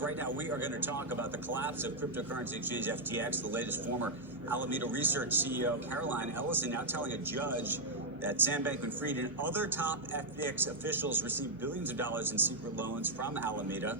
Right now, we are going to talk about the collapse of cryptocurrency exchange FTX. The latest former Alameda Research CEO Caroline Ellison now telling a judge that Sam Bankman-Fried and other top FTX officials received billions of dollars in secret loans from Alameda.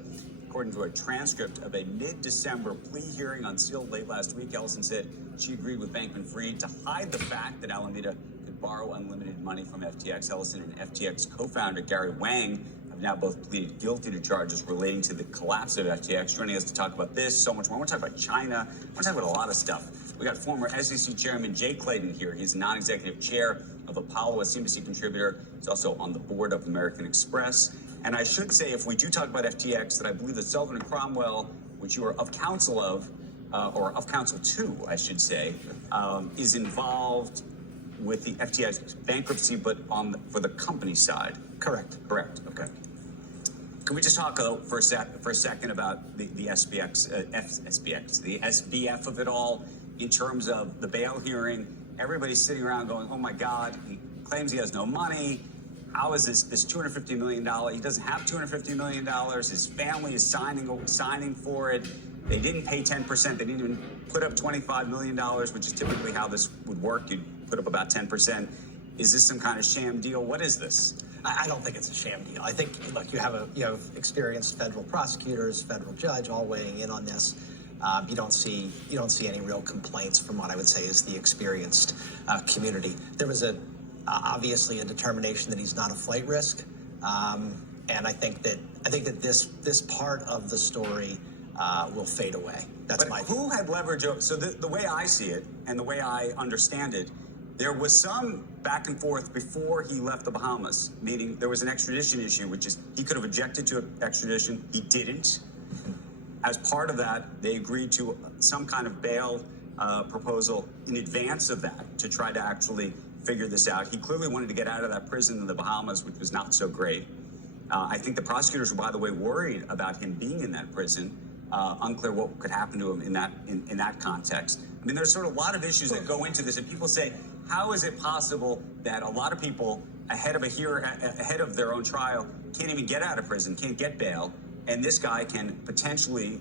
According to a transcript of a mid-December plea hearing unsealed late last week, Ellison said she agreed with Bankman-Fried to hide the fact that Alameda could borrow unlimited money from FTX. Ellison and FTX co-founder Gary Wang have now both pleaded guilty to charges relating to the collapse of FTX. Joining us to talk about this, so much more. I want to talk about China. I want to talk about a lot of stuff. We got former SEC Chairman Jay Clayton here. He's non-executive chair of Apollo, a CNBC contributor. He's also on the board of American Express. And I should say, if we do talk about FTX, that I believe that Sullivan and Cromwell, which you are of counsel of, or of counsel to, I should say, is involved with the FTX bankruptcy, but for the company side. Correct. Correct. Okay. Can we just talk for a second about the SBX, the SBF of it all, in terms of the bail hearing? Everybody's sitting around going, "Oh my God, he claims he has no money. How is this $250 million? He doesn't have $250 million. His family is signing for it. They didn't pay 10%. They didn't even put up $25 million, which is typically how this would work. You'd put up about 10%. Is this some kind of sham deal? What is this?" I don't think it's a sham deal. I think, look, you have experienced federal prosecutors, federal judge, all weighing in on this. You don't see any real complaints from what I would say is the experienced community. There was obviously a determination that he's not a flight risk, and I think that this part of the story will fade away. That's my view. Who had leverage? So the way I see it and the way I understand it, there was some back and forth before he left the Bahamas, meaning there was an extradition issue, which is he could have objected to extradition. He didn't. As part of that, they agreed to some kind of bail proposal in advance of that to try to actually figure this out. He clearly wanted to get out of that prison in the Bahamas, which was not so great. I think the prosecutors were, by the way, worried about him being in that prison. Unclear what could happen to him in that context. I mean, there's sort of a lot of issues that go into this, and people say, how is it possible that a lot of people ahead of their own trial can't even get out of prison, can't get bail, and this guy can potentially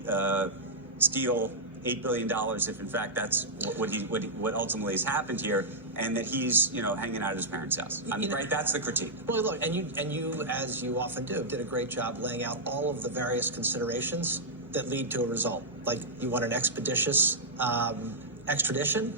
steal $8 billion if, in fact, that's what ultimately has happened here, and that he's hanging out at his parents' house. I mean, right? That's the critique. Well, look, and you, as you often do, did a great job laying out all of the various considerations that lead to a result. Like, you want an expeditious extradition.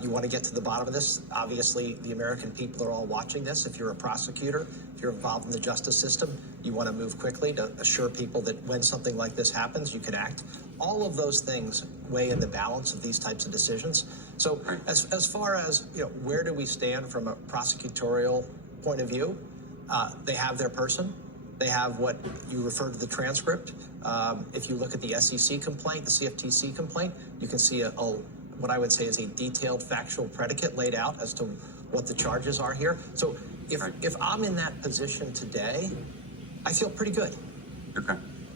You want to get to the bottom of this. Obviously, the American people are all watching this. If you're a prosecutor, if you're involved in the justice system, you want to move quickly to assure people that when something like this happens, you can act. All of those things weigh in the balance of these types of decisions. So as far as, where do we stand from a prosecutorial point of view, they have their person. They have what you refer to the transcript. If you look at the SEC complaint, the CFTC complaint, you can see what I would say is a detailed factual predicate laid out as to what the charges are here. So if I'm in that position today, I feel pretty good. Okay.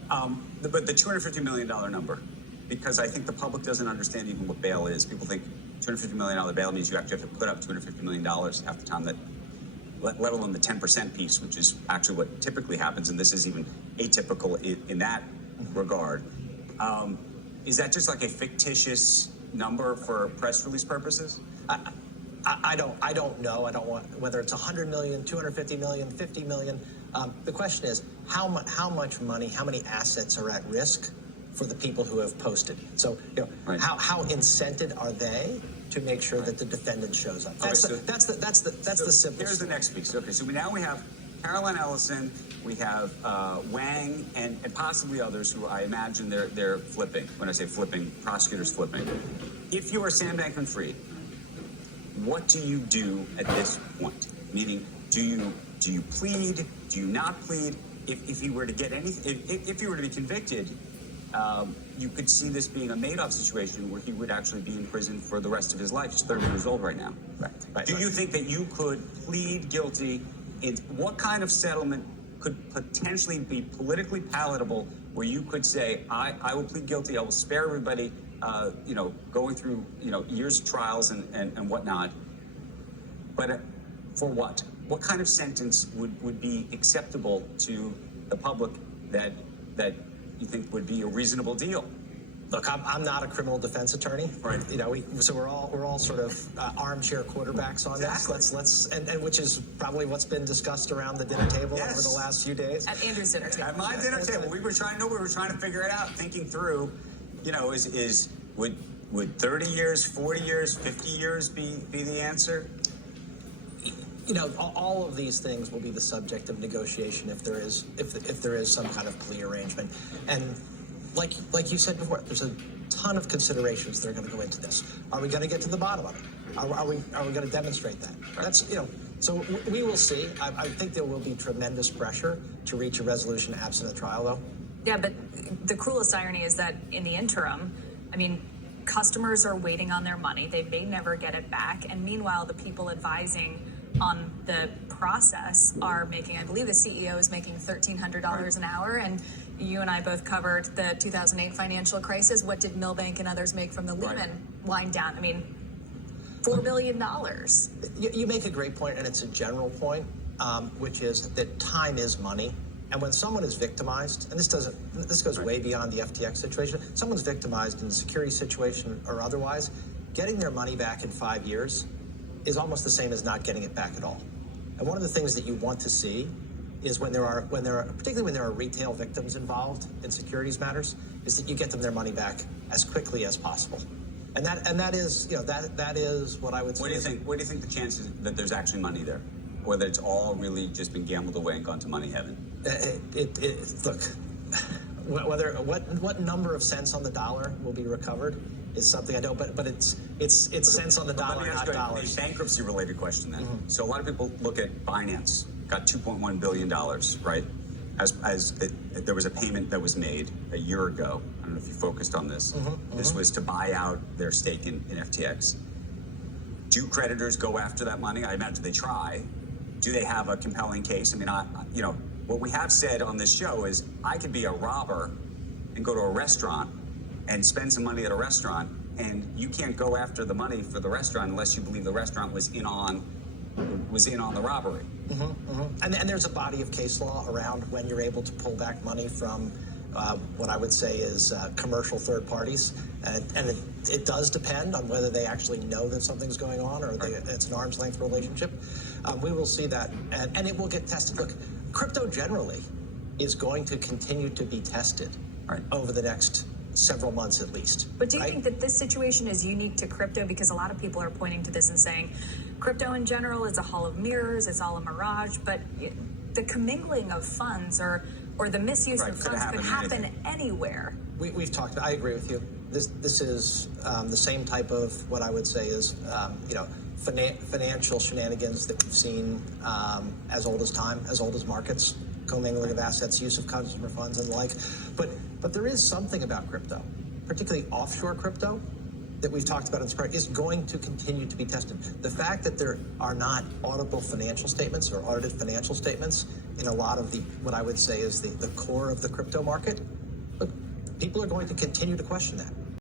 But the $250 million number, because I think the public doesn't understand even what bail is. People think $250 million bail means you actually have to put up $250 million half the time, let alone the 10% piece, which is actually what typically happens, and this is even atypical in that regard. Is that just like a fictitious number for press release purposes? I don't know. I don't want, whether it's 100 million, 250 million, 50 million. The question is how much money, how many assets are at risk for the people who have posted. So how incented are they to make sure that the defendant shows up? That's the simple. Here's the next piece. Okay, so now we have Caroline Ellison, we have Wang, and possibly others who I imagine they're flipping. When I say flipping, prosecutors flipping. If you are Sam Bankman-Fried, what do you do at this point? Meaning, do you plead? Do you not plead? If he were to get anything, if he were to be convicted, you could see this being a Madoff situation where he would actually be in prison for the rest of his life. He's 30 years old right now. Right. Do you think that you could plead guilty? What kind of settlement could potentially be politically palatable where you could say, I will plead guilty, I will spare everybody, going through, years of trials and whatnot. But for what? What kind of sentence would be acceptable to the public that you think would be a reasonable deal? Look, I'm not a criminal defense attorney. Right. You know, so we're all sort of armchair quarterbacks on Exactly. this. And which is probably what's been discussed around the dinner table Yes. over the last few days. At Andrew's dinner table. At my dinner table, we were trying to figure it out, thinking through, you know, would 30 years, 40 years, 50 years be the answer? You know, all of these things will be the subject of negotiation if there is some kind of plea arrangement. And like you said before, there's a ton of considerations that are going to go into this. Are we going to get to the bottom of it? Are we going to demonstrate that? Right. That's, you know, so we will see. I think there will be tremendous pressure to reach a resolution absent a trial, though. Yeah, but the cruelest irony is that in the interim, I mean, customers are waiting on their money. They may never get it back. And meanwhile, the people advising on the process are making, I believe the CEO is making $1,300 an hour. And you and I both covered the 2008 financial crisis. What did Milbank and others make from the Lehman wind down? I mean, $4 billion. You make a great point, and it's a general point, which is that time is money. And when someone is victimized, and this goes way beyond the FTX situation, someone's victimized in a security situation or otherwise, getting their money back in 5 years is almost the same as not getting it back at all. And one of the things that you want to see is particularly when there are retail victims involved in securities matters, is that you get them their money back as quickly as possible. And that is, you know, that is what I would say. What do you think the chances that there's actually money there, or that it's all really just been gambled away and gone to money heaven? Look, what number of cents on the dollar will be recovered is something I don't. But it's cents on the dollar, not dollars. A bankruptcy-related question then. Mm-hmm. So a lot of people look at Binance, got $2.1 billion, right? There was a payment that was made a year ago. I don't know if you focused on this. Mm-hmm. This was to buy out their stake in FTX. Do creditors go after that money? I imagine they try. Do they have a compelling case? I mean, you know, what we have said on this show is I could be a robber and go to a restaurant and spend some money at a restaurant, and you can't go after the money for the restaurant unless you believe the restaurant was in on the robbery. Mm-hmm, mm-hmm. And there's a body of case law around when you're able to pull back money from what I would say is commercial third parties. And it does depend on whether they actually know that something's going on or it's an arm's length relationship. We will see that, and it will get tested. Look, crypto generally is going to continue to be tested over the next several months at least. But do you think that this situation is unique to crypto? Because a lot of people are pointing to this and saying crypto in general is a hall of mirrors, it's all a mirage, but the commingling of funds or the misuse of funds could happen anywhere. We've talked, I agree with you. This is the same type of what I would say is, you know, financial shenanigans that we've seen as old as time, as old as markets, commingling of assets, use of customer funds and the like. But there is something about crypto, particularly offshore crypto, that we've talked about in this part, is going to continue to be tested. The fact that there are not audible financial statements or audited financial statements in a lot of what I would say is the core of the crypto market, but people are going to continue to question that.